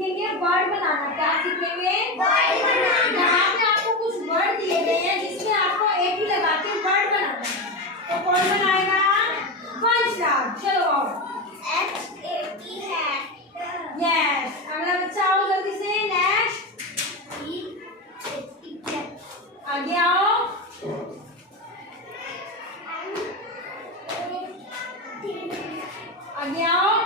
सीखेंगे वर्ड बनाना। क्या सीखेंगे? वर्ड बनाना। यहाँ पे आपको कुछ वर्ड दिए गए हैं जिसमें आपको एक ही लगा के वर्ड बनाना है। तो कौन बनाएगा? वंशराज। चलो आओ। HAT है। यस, अगला बच्चा आओ जल्दी से। नेक्स्ट आगे आओ। आगे आओ।